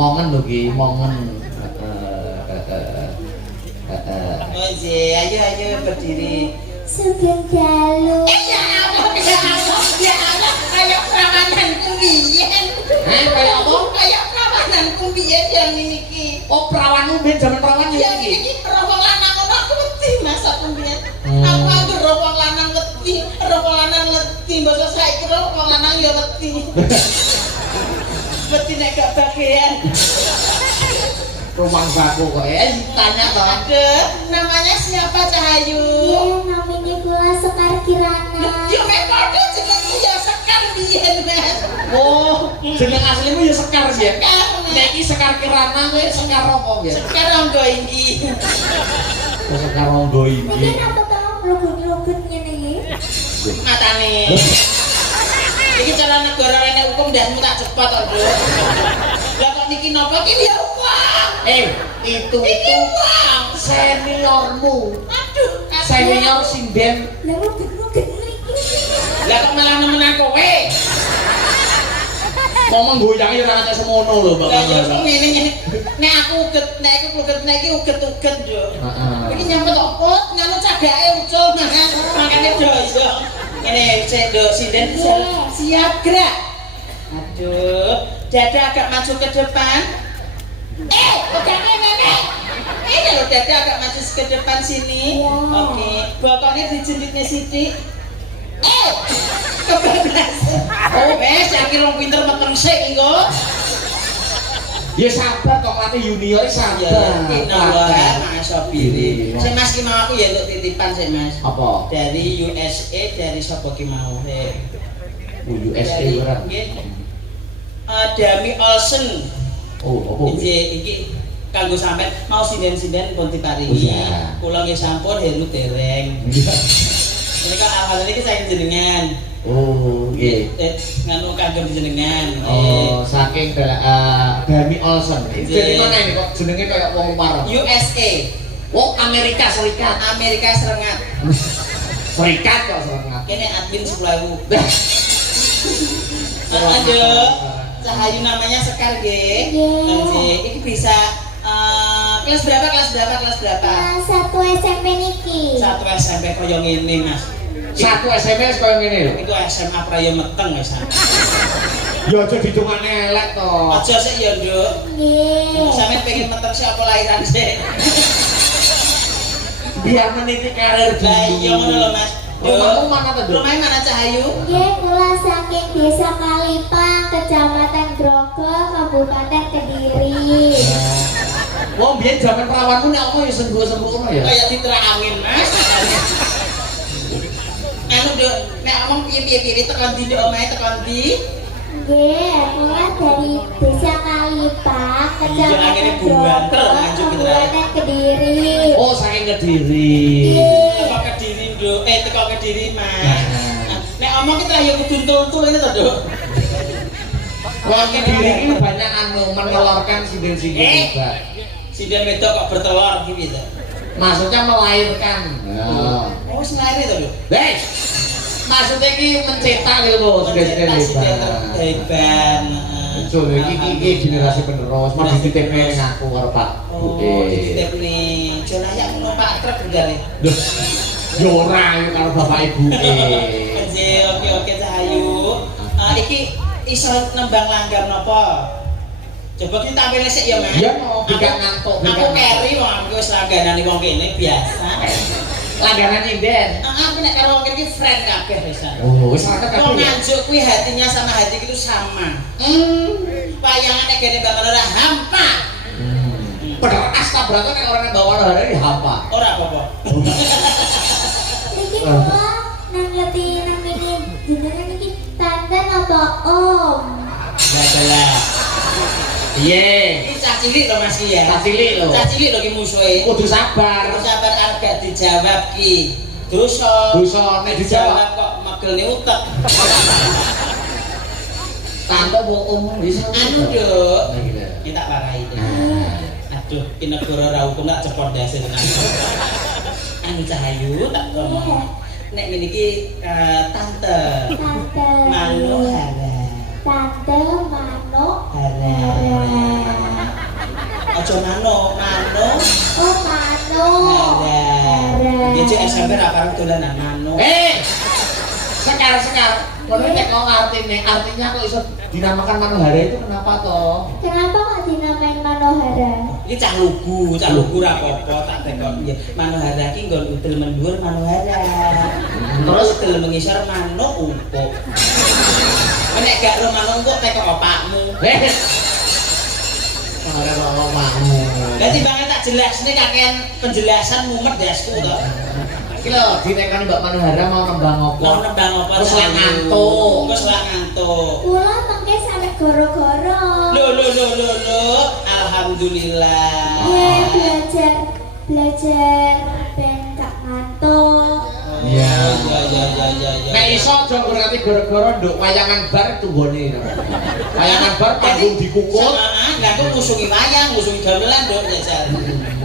Mongen lho ki, mongen. Oke, ayo berdiri. Sugeng dalu. Ya Allah, kayak perawananku biyen. Kayak apa? Kayak perawananku biyen yang ini ki. Oh, perawanmu ben jaman perawan Ya iki. iki wong lanang ngono aku wedi Mas aku biyen. Aku anggere wong lanang wedi, wong lanang wedi, basa saiki wong lanang ya wedi. Wedi nek gak bagian. Rumah baku kok tanya toh. Ada, namanya siapa Cahayu? Ya, namanya kula Sekar Kirana. Yo memang jenengku ya Sekar biyen, Mas. Oh, jeneng aslimu ya Sekar ya. Sekar. Nek iki Sekar Kirana kowe Sekar apa ya? Sekar Ronggo iki. Sekar Ronggo Niki iki. napa to mlebu-mlebu ngene iki? Matane. Iki cara negara rene hukum dasmu tak cepot kok, Bro. Lah kok niki napa iki ya uang. Itu Iki uang. seniormu. Aduh, Senior sinden. Lah mlebu-mlebu niki. lah kok malah nemen kowe. Ngomong goyangi ora kaya semono lho, Mbak. Lah yo ngene. Nek aku uget, nek aku uget, nek iki uget-uget, Bro. Heeh. Iki nyambut kok nganu cagake ucul makane doyo. Ini cendok sinden siap gerak. Aduh, dada agak maju ke depan. Pegangnya nenek. Ini loh dada agak maju ke depan sini. Ya. Oke, bokongnya dijenditnya sidik. Kebablasan. Oh, wes, yakin rong pinter meteng sik engko. Ya sabar kok latih junior sabar. Inawa, Masobiri. Iya. Sing Mas ki mau aku ya untuk titipan sih, Mas. Apa? Dari USA, dari sapa ki mau? USA ora. Dami Olsen. Oh, apa? Iki kanggo sampean mau sinden-sinden pun diparingi. Oh, iya. Kula nggih sampun Heru dereng. Menika alhamdulillah iki saking jenengan. Oh, nggih. Nganu kanggo jenengan. Oh, saking Dami Olsen. Dari mana ini kok jenenge kayak wong luar? USA. Oh, Amerika Serikat. Amerika Serengat. Serikat kok Serengat. Kene admin 10.000. Aduh. Cahayu namanya Sekar nggih. Nggih. Iki bisa kelas berapa? Kelas 1 SMP niki. Satu SMP koyo ngene, Mas. Satu SMS koyo ngene lho. Iku SMA Praya Meteng wis. Ya aja ditungan elek to. Aja sik ya, Nduk. Nggih. Sampe pengen meteng sik apa lahiran sik. Biar meniti karir dulu. Lah iya ngono lho, Mas. Rumahmu mana tuh? Rumahnya mana Cahayu? Nggih, kula saking Desa Kalipang, Kecamatan Grogol, Kabupaten Kediri. Wong biyen jaman perawanmu nek omong ya sembuh-sembuh ngono ya. Kayak diterak angin, Mas. Anu, Nduk, nek omong piye-piye tekan ndi Nduk omahe tekan ndi? Nggih, kula dari Desa Kalipang, Kecamatan Grogol, Kabupaten Kediri. Oh, saking Kediri. Teko Kediri, Nduk. Teko Kediri, Mas. Nek omong kita ya kudu entul-entul ini to, Nduk. Wong Kediri ini banyak anu menelurkan sinden-sinden hebat. Sinden wedok kok bertelur iki piye to? Maksudnya melahirkan. Oh, senare to, Nduk. Maksudnya iki mencetak gitu loh, sinden-sinden hebat. Hebat. Betul, iki generasi penerus, mau dititipne ning aku karo Pak. Oh, dititip nih. Jo layak numpak truk gale. Loh, yo ora karo bapak ibuke. Oke Cahayu. Iki iso nembang langgam napa? Coba kita tampil sik ya, Mas. Iya mau bikin ngantuk. Aku keri wong aku wis langganane wong kene biasa. Langganan inden. Aku nek karo wong kene iki friend kabeh wis. Oh, wis rata kabeh. Wong nganjuk kuwi hatinya sama hati itu sama. Payangan nek kene Mbak Manora hampa. Peras tabrakan nek orang bawa lare di hampa. Ora apa-apa. Niki kula nang ngerti nang niki jenengan niki tante apa om? Lah dalah. Iya. Iki cah cilik lho Mas ki ya. Cah cilik lho. Cah cilik lho ki musuhe. Kudu sabar. Terus sabar arep gak dijawab ki. Dosa. Dosa nek dijawab kok megelne utek. Tante mau umum bisa. Anu, Nduk. Kita warai itu. Aduh, ki negara ra hukum tak cepot dase tenan. Anu Cahayu tak ngomong. Nek ngene iki tante Tante Manohara. Tante Manohara. Hara. aja mano. Oh, Mano. Hara. Iki SMP ra karo dolanan mano. Sekar. Kono nek kok artinya kok iso dinamakan Manohara itu kenapa toh? Kenapa kok dinamain Manohara? Iki cah lugu ra apa-apa tak tekon. Manohara ki nggon udel mendhuwur Manohara. Terus udel mengisor mano umpuk. Nek gak ro mano umpuk tekok opakmu. Ora kok makmu. Dadi banget tak jelasne kakean penjelasan mumet desku to. Iki lho dinekani Mbak Manohara mau nembang apa? Mau nembang apa? Terus lek ngantuk. Kula mengke sampe goro-goro. Lho. Alhamdulillah. Belajar ben gak ngantuk. Iya. Ya. Nek iso aja berarti gara-gara nduk wayangan bar tunggone. Wayangan bar panggung dikukul. Lah kok musungi wayang, musungi gamelan nduk jajal.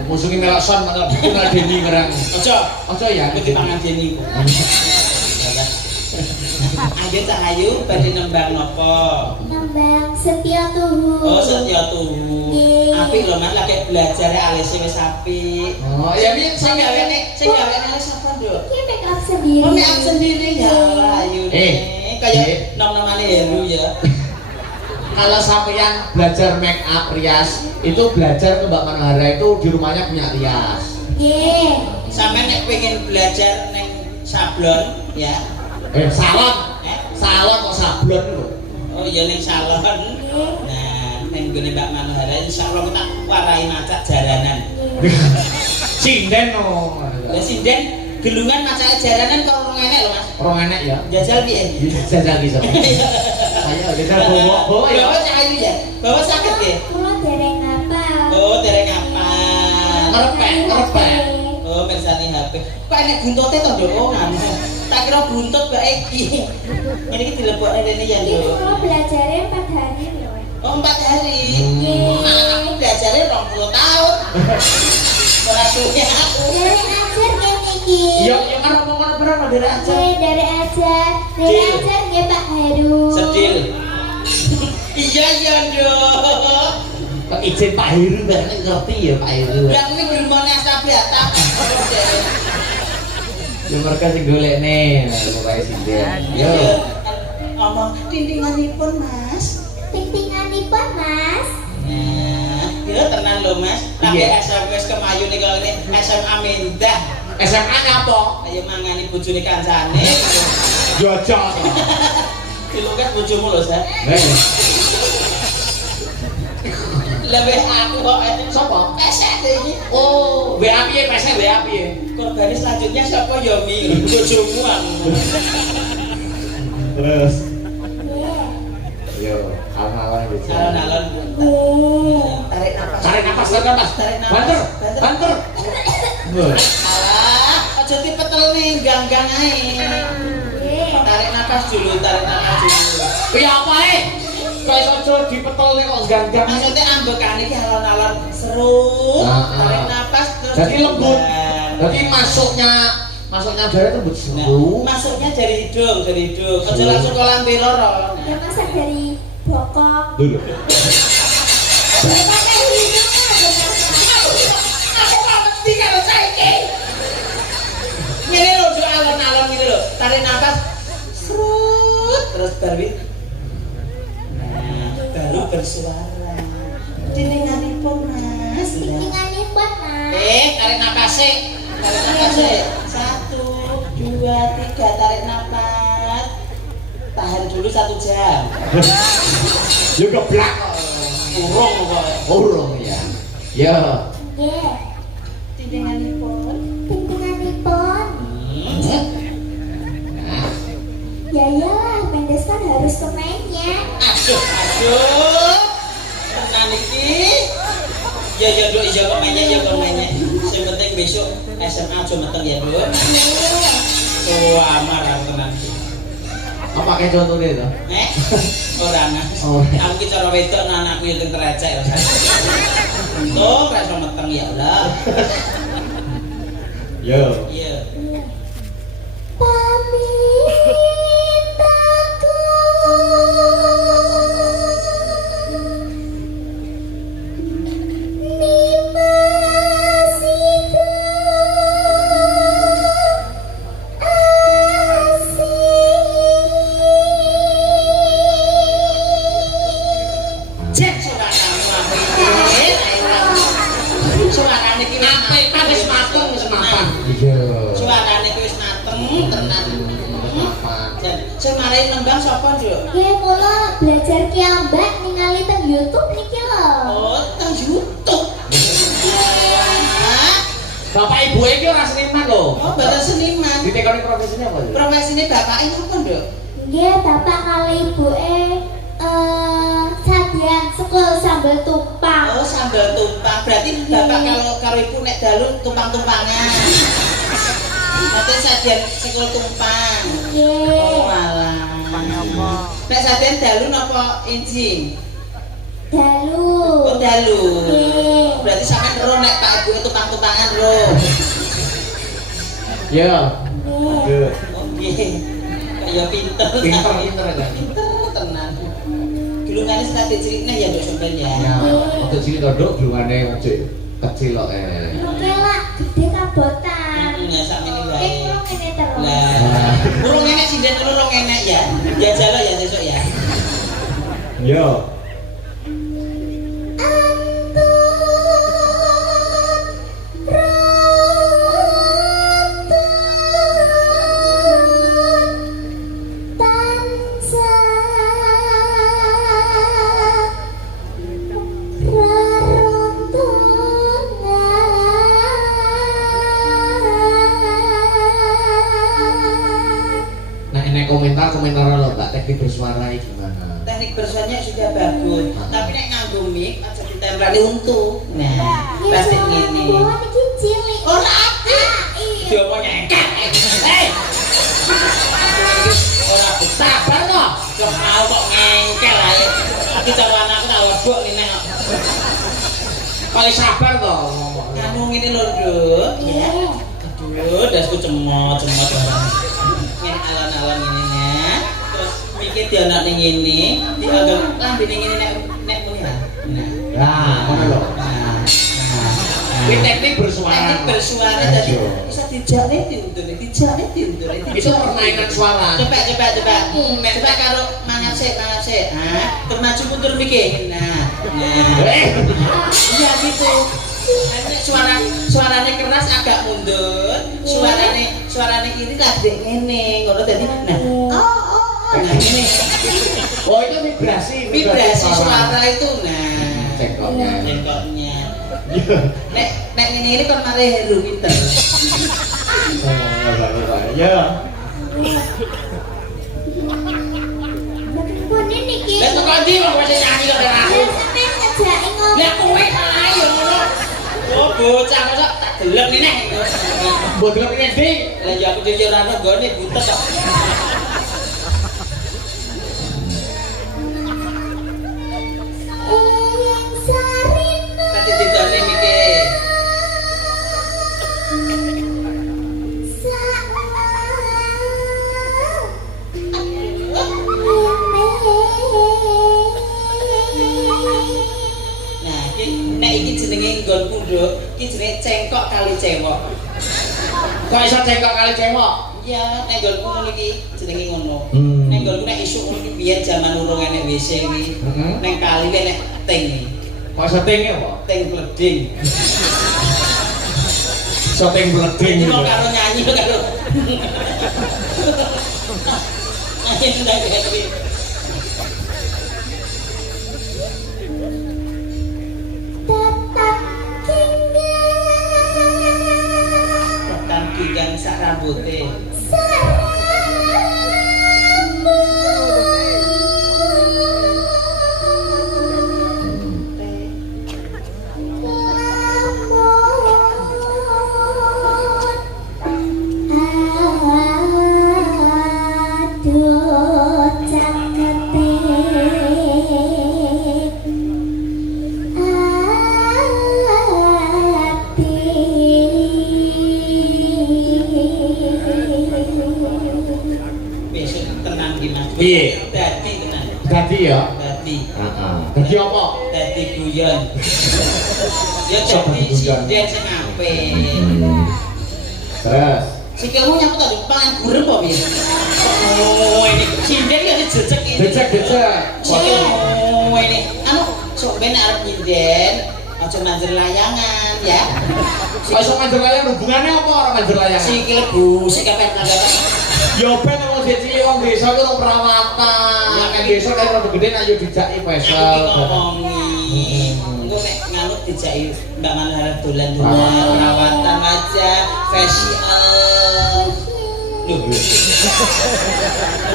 Musungi melokson malah kenal Deni ngerang. Aja ya Aku dipangan Deni. Ayo Cak Ayu badhe nembang napa? Nembang Setia Tuhu. Oh, Setia Tuhu. Nggih. Apik lho Mas lagi belajar alise wis apik. Oh, ya min Sing gawene alis apa nduk? Ki make up sendiri. Oh, make up sendiri ya. Ayu. Kayak eh. nom-nomane Heru ya. Kalau sampeyan belajar make up rias, itu belajar ke Mbak Manohara itu di rumahnya punya rias. Nggih. Sampe nek pengen belajar neng sablon ya. Salon kok sablon lho. Oh iya neng salon. Nah, neng gone Mbak Manohara insyaallah tak warai macak jaranan. Sinden no. Lah sinden gelungan macak jaranan kok ora enek lho Mas. Orang enak ya. Jajal piye? Jajal bisa. Ayo jajal bawa ya. Bawa Cak Ayu ya. Bawa sakit nggih. Kula dereng ngapal. Oh, dereng apa? Ngerepek. Oh, mersani HP. Kok enek buntote to, Nduk? Oh, nganu. Tak kira buntut bae iki. Ini iki dilebokne rene ya, Ini Nduk. kula belajarnya 4 hari lho. Oh, 4 hari. Nggih. Aku belajarnya 20 tahun. Ora suwe aku. Dari ajar kene iki. Iya, kan ngomong berapa dari aja. Dari ajar nggih Pak Heru. Sedil. Iya ya, Nduk. Kok izin Pak Heru bareng ngerti ya Pak Heru. Lah kuwi gurmane asabiata. Ya mereka sing golekne, pokoke sinden. Yo. Ngomong tintinganipun, Mas. Ting-tinganipun Mas. Nah, ya tenan lho Mas. Tapi Iya. SMS kemayu nih kalau ini SMA Mendah. SMA apa? Ayo mangani bojone kancane. Jajal. Dulu kan bojomu lho, Sa. Lebih aku kok Sopo? pesek iki. Oh, WA piye pesen WA piye? Korban selanjutnya siapa ya Mi? Bojomu aku. Terus Nggih. yo, alon-alon gitu. Alon-alon. Nggih. Tarik napas. Tarik napas. Banter. Alah, aja dipetel nih, ganggang ae. Nggih. Tarik napas dulu. Piye apa kok iso ojo dipetel nek kok ganggang. Maksudnya ambekan iki alon-alon serut, tarik napas terus Jadi lembut. dipegang. Jadi masuknya darah itu lembut Nah, seru. masuknya dari hidung. Aja langsung kolam biroro. Ya masak dari bokong. Dulu. Ya pakai hidung aja masak. Aku gak ngerti karo saiki. Ngene lho, Nduk, alon-alon gitu lho. Tarik napas, serut, terus baru baru bersuara. Tintinganipun Mas. Ting-tinganipun Mas. Tarik napas sih. Tarik napas sih. 1, 2, 3, tarik napas. Tahan dulu 1 jam. Yo geblak. Urung kok. Urung ya. Yo. Nggih. Tintinganipun. Ting-tinganipun. Ya iyalah, pendes kan harus ke mainnya. Aduh. Tenan iki. Ya Nduk, iya kok mainnya. Sing penting besok SMA aja meteng ya, Nduk. Oh, amarah tenan. Apa pakai contohnya itu? Ora Mas. Oh. Aku ki cara wedok anakku yo teng terecek rasane. Tuh, ora iso meteng ya Allah. Yo. Iya. Pamit aku. Ni Cek suaramu apik. Suarane iki Apik kan wis mateng wis mapan. Iya. Suarane iki wis mateng tenan. Mapan. Sing marai nembang sapa, Nduk? Nggih kula belajar kiambak ningali teng YouTube niki lho. Oh, teng YouTube. Hah? Bapak ibu iki ora seniman lho. Oh, bapak seniman. Ditekoni profesinya apa? Profesine bapak ini apa, Nduk? Nggih bapak kali ibuke sadian sekul sambal tumpang. Oh, sambal tumpang. Berarti bapak kalau ibu nek dalu tumpang-tumpangan. Nanti sajian sekul tumpang. Nggih. Oh, alah. Nek sajian dalu napa injing? Dalu. Oh, dalu. Nggih. Berarti sampean ro nek Pak Ibu tumpang-tumpangan ro. Ya. Nggih. Oh, nggih. Ya pinter. Pinter aja. Pinter tenan. Gulungane strategi cilikne ya Nduk sampean ya. Ya, waktu cilik todok dulungane wajik kecil kok Oke lah, gede kabotan. Ya sakmene Oke, wae. kula ngene terus. Lah, urung enek sinden urung enek ya. Jajal ya sesuk ya. Yo. Komentar lo Mbak, teknik bersuara ini gimana? Teknik bersuaranya sudah bagus, tapi nek nganggo mic aja ditempeli untu. Nah, plastik ngene. Wah, iki cilik. Ora ati. Iya. Dia mau nyengket. Hei. Ora sabar to. Kok mau kok ngengkel ae. Iki calon anakku tak lebok nih nek. Kali sabar toh ngomong. Kamu ngene lho, Nduk. Ya. Aduh, dasku cemot-cemot barang. Ngene alon-alon ngene nah. Terus mikir dia anak ning ngene, dianggap lambene ngene nek muni ha. Nah, ngono lho. Nah. Ini teknik bersuara. Teknik bersuara tadi bisa dijakne diundur, dijakne diundur. Itu permainan suara. Coba. Coba kalau mangap sik. Terus maju mundur mikir. Nah. Iya gitu. Nanti suaranya keras agak mundur, suaranya kiri tadi ngene, ngono tadi. Nah. Nah ini. Oh, itu vibrasi suara itu. Nah, cengkoknya. Nek ini kan malah heru pinter. Ya. Bune niki. Lah kok ndi kok wis nyanyi kok ora aku. Sampeyan ngejaki ngomong. Lah kowe ayo ngono. Oh bocah kok tak delok nih nek. Mbok delok ini ndi? Lah ya aku dhewe ora ono gone butet kok. Pati didane mikir. Nek iki jenenge nggonku, Nduk. Iki jenenge cengkok kali cewek. Kok iso cengkok kali cewek? Iya, nek nggonku ngono iki jenenge ngono. Nek nggonku nek isuk ngono iki biyen jaman urung enek WC iki. Nek kali nek ting. Kok iso ting apa? Ting bleding. Iso ting bleding. Kok karo nyanyi karo. Nyanyi ndak ngerti. Gigang sak rambuté. Piye? Dadi tenan. Dadi ya? Dadi. Heeh. Dadi apa? Dadi guyon. Ya dadi sinden sing apik. Terus Sikilmu nyapa tak pangan gurem apa piye? Oh, ini sinden ya dijejek ini. Jejek. Oh, ini. Anu Sampeyan arep nyinden, aja manjer layangan ya. Kok iso manjer layang hubungannya apa ora manjer layang? Sikil busik apa nggak? Yo ben wong cilik wong desa ku ora perawatan. Ya, Nek desa kan rada gede nek yo dijaki Aku pesel. ngomongi. Engko nek nganut dijaki Mbak Manharap dolan-dolan perawatan aja, facial. Loh.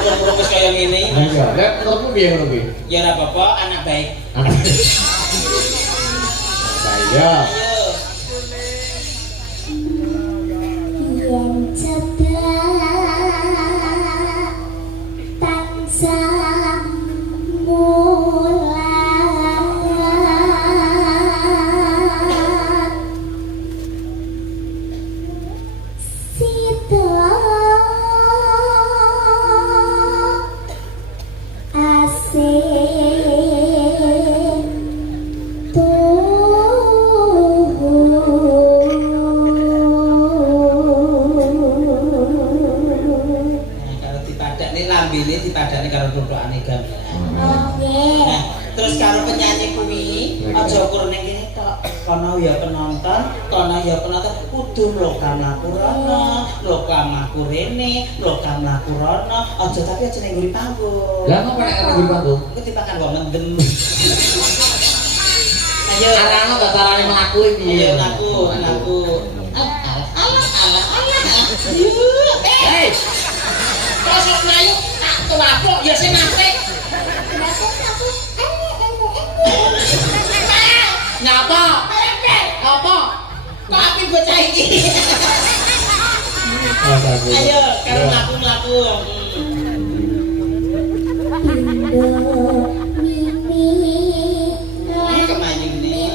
Ngomong wis kaya ngene. Iya, lek menurutmu piye ngono kuwi? Ya ora apa-apa, anak baik. Saya Ayo. Yang cedak tansah mulat sida asih Kalau dipadakne lambene dipadakne karo tutukane gamelan. Oke. Nah, terus karo penyanyi kuwi aja ukur ning kene tok. Kono ya penonton, kono ya penonton kudu lokam laku rono, lokam laku rene, lokam laku rono. Aja tapi aja ning nguri panggung. Lah kok nek nang panggung? Iku dipakan wong mendem. Ayo, Arane kok carane mlaku iki. ayo ngaku. Alah. Hei, Kok sok mlayu tak tuwapuk ya sing apik. nyapa? Apa? Kok apik bocah iki? Ayo, karo mlaku-mlaku. Kemayu ini.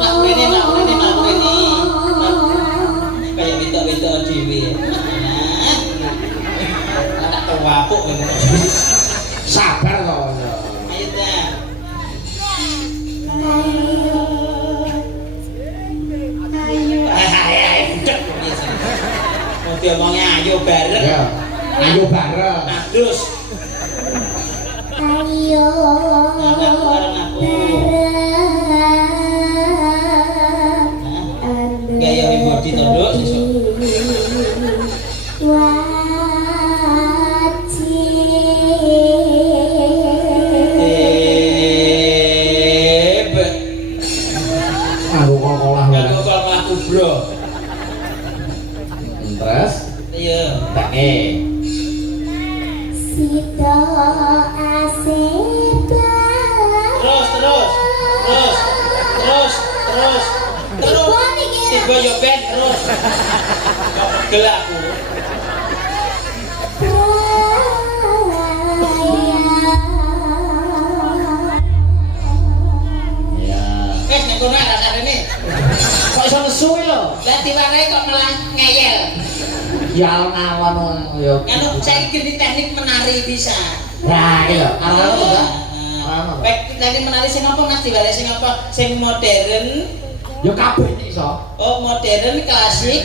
Mlaku rene. Kayak wedok-wedok dhewe. Tak tuwapuk kowe. Sabar kok. Ayo dah. Ayo, budek biasa. Mau diomongnya ayo bareng. Ya. Ayo bareng. Terus Ayo gaya body tunduk sesuk. Aku kok olah Aku kok mlaku bro. Terus Iya. tak Sida aseba Terus. Tiba yo ben terus. Kok pegel aku. ya. Wes nek kono rasane. Kok iso nesu lho? Lah diwarai kok malah ngeyel. Ya alon-alon yo. Anu saiki geni teknik menari bisa. Nah, iki lho. Alon-alon enggak? Baik teknik menari sing apa Mas diwarai sing apa? Sing modern. Yo kabeh iki iso. Oh, modern klasik.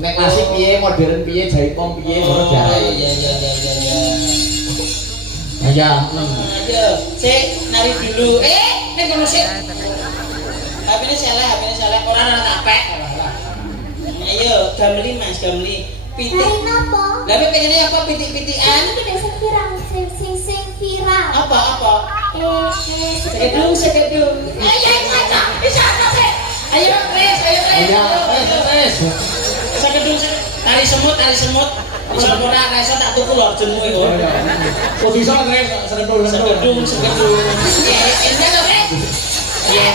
Nek klasik piye, modern piye, jaipong piye, ngono jae. Iya. Ya. Ayo, sik nari dulu. Nek kono sik. HP-ne salah. Ora tapek. Ayo, gamli Mas, gamli. Pitik. Hari napa? Lah pengennya apa pitik-pitikan? Ini kita sing viral, sing viral. Apa? Sekedung. Sekedung. Ayo, bisa sih. Ayo, Tris. Ya, wes. Sekedung. Tari semut. Bisa ora iso tak tuku lho jenmu iku. Kok bisa Tris sekedul. Sekedung. Enak to, Tris? Iya.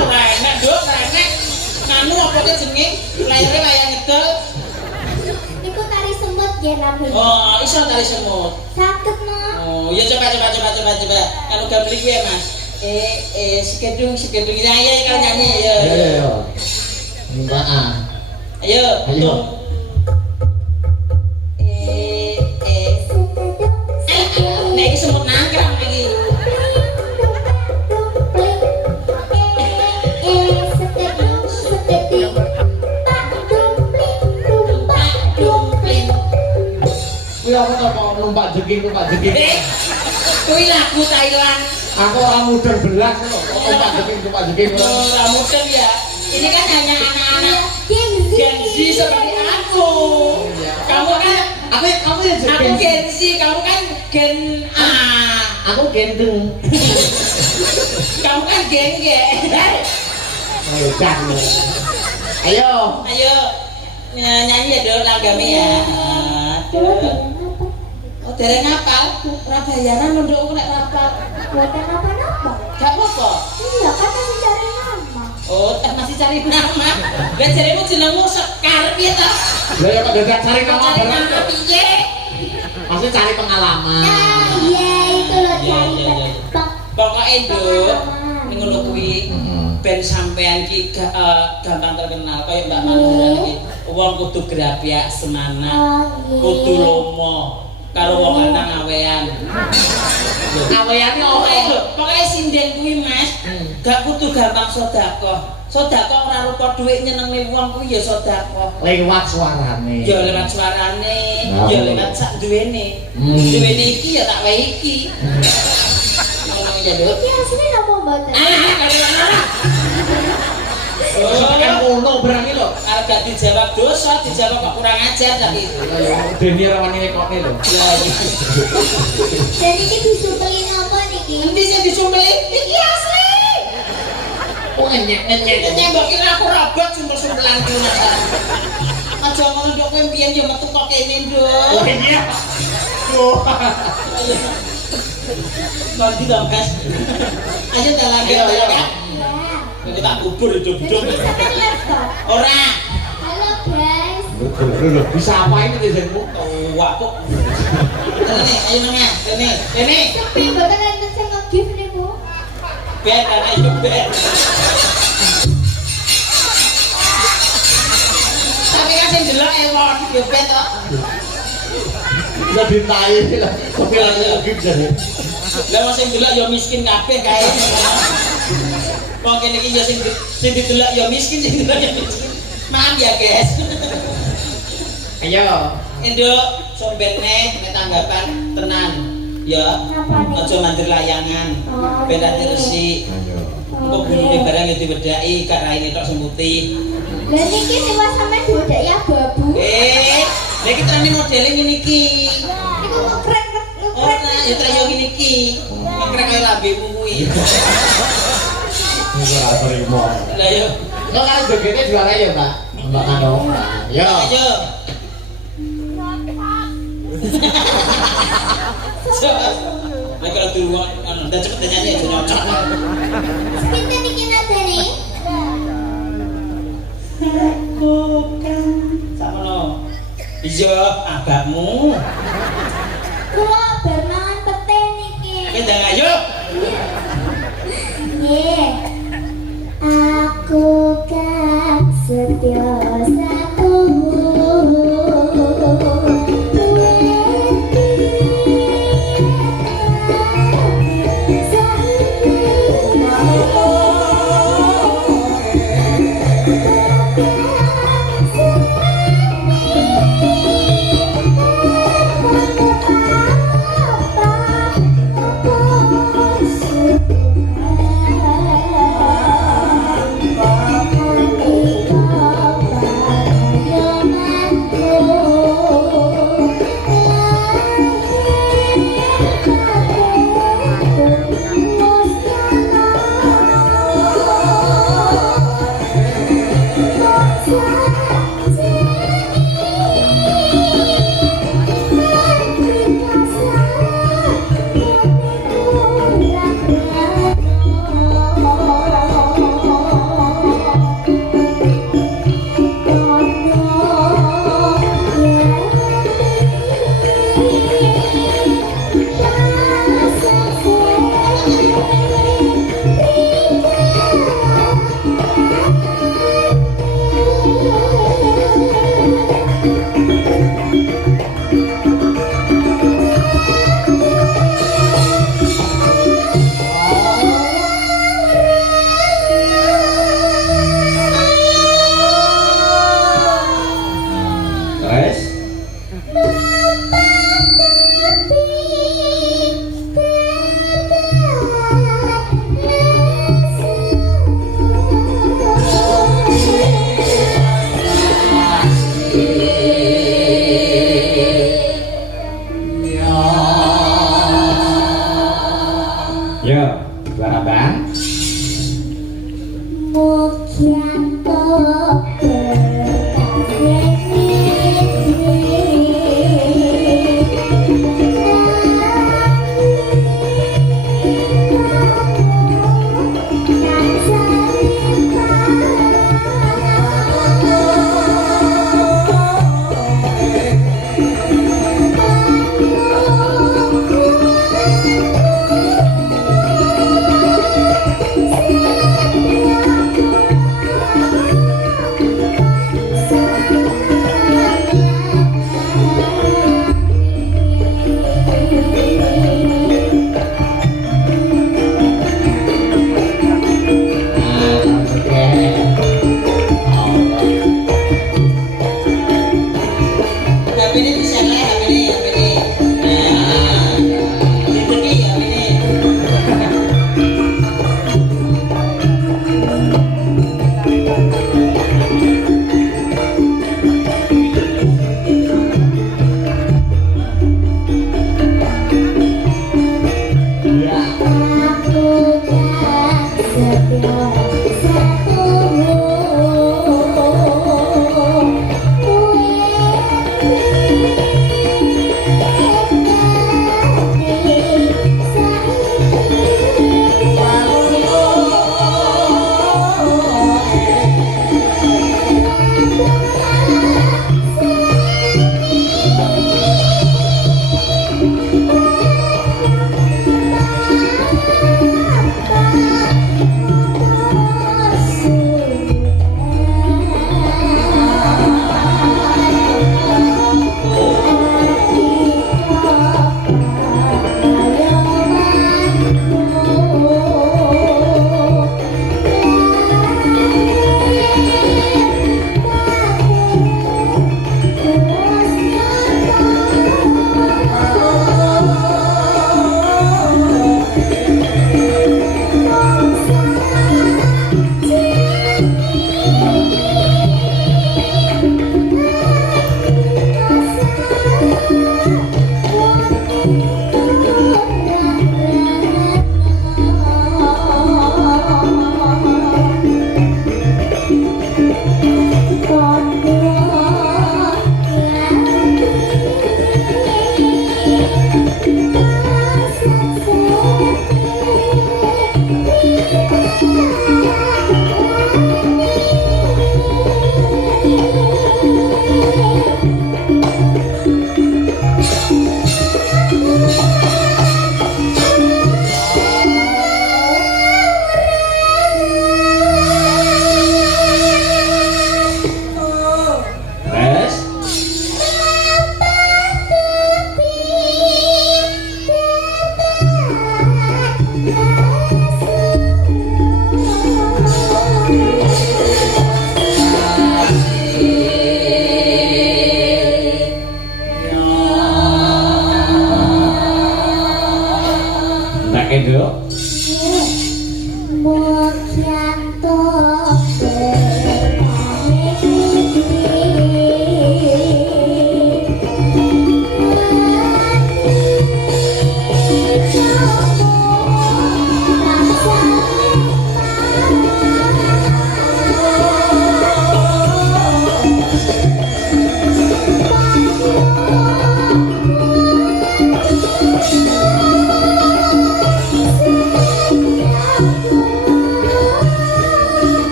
Ora enak, Duk, ora enak. Nganu apa ke jenenge? Layare wayang ngedol. Niku tari semut ya namanya. Oh, iso tari semut. Sakit no. Oh, ya coba. Kalau gambling gue ya Mas. Sekedung. Ayo kalau nyanyi ya. Ya. Enggak. Ayo. Ayo. Nek iki semut nangkrang iki. Kuwi apa to numpak jeging. Eh, Kuwi lagu Thailand. Aku orang muda belas loh. Kompak jeking. Ora mudeng ya. Ini kan hanya anak-anak Gen Z seperti aku. Kamu kan Kamu ya aku Gen Z, kamu kan Gen A. Aku gendeng. Kamu kan Gen G. Ayo. Ayo nyanyi ya dong langgame ya. Oh dereng ngapal, ora bayaran lho nduk nek rapal. Buatan apa-apa. Gak apa-apa. Iya kan masih cari nama. Oh, masih cari nama. Lah jaremu jenengmu Sekar piye ta? Lah ya kok dadak cari nama Cari barang. nama piye? Maksudnya cari pengalaman. Nah, iya itu loh Iya, cari iya, iya. Bang. Pokoknya nduk ning ngono kuwi Hmm. ben sampean ki gampang terkenal kaya Mbak Manura iki. Wong kudu grapyak semangat, Oh, iya. kudu lomo karo wong lanang awean. Aweyane opo? Pokoknya sinden kuwi Mas, gak kudu gampang sedekah. Sedekah ora rupa dhuwit nyenengne wong kuwi ya sedekah. Lewat suarane. Ya lewat suarane, Nah, ya betul. lewat sak duwene. Duwene iki ya tak wae iki. Ngono ya, Duk. Iki asli nama buatan. Oh, kan ngono barang iki lho. Kalau gak dijawab dosa, dijawab kok kurang ajar tapi itu. Deni rawani nekokne lho. Ya, iya. Dan ini disumpelin apa niki? Endi sing disumpeli? Iki asli. Oh, nyek. Mbok kira aku robot sumpel-sumpelan ku Mas. Aja ngono nduk kowe mbiyen yo metu kok kene, Nduk. Oh iya. Tuh. Nanti dong, Mas. Ayo tak lagi Ayo, ayo. ya. Kita tak kubur hidup-hidup. Bisa kan laptop? Ora. Halo guys. Lho, bisa apa ini desainmu? Tua kok. Ini, ayo nengah. Ini. Sepi buatan yang saya nge-gift nih bu. Ben, ayo ben. Tapi kan sing delok ewon, yo ben to. Bisa dintai lah. Kopi lagi bisa nih. Lah wong sing delok yo miskin kabeh kae. Wong kene iki yo sing didelok yo miskin, sing delok yo miskin. Maaf ya, guys. Ayo. Induk, sombene nek tanggapan tenan. Ya, Kenapa nih? aja mandir layangan. Oh, Ben ati iya. resik. Engko gulune barang yo diwedaki, gak raine tok sing putih. Lah niki sewa sama diudak ya babu. Lagi terane modele ngene iki. Niku ngekrek Ora, ya trayo ngene iki. Mengkrek kaya lambemu kuwi. Ora terima. Lah yo, Lo kan begini juara ya, Mbak? Mbak Kano. Yo. ayo. Lagi kalau dulu udah cepet nyanyi aja nyocok. Sepinten niki nadane? Bukan sama no. Iya, abakmu. Kula bar mangan pete niki. Kita ayo. Nggih. Aku kan setia satu. Ayo, suara bang. Mugianto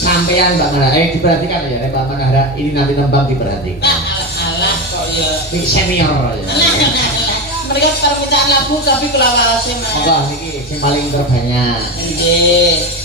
sampean Mbak Manahara, diperhatikan ya Mbak Manahara, ini nanti nembang diperhatikan. Alah kok ya. Ini senior ya. Mereka permintaan lagu tapi kelawase Mas. Monggo niki sing paling terbanyak. Nggih.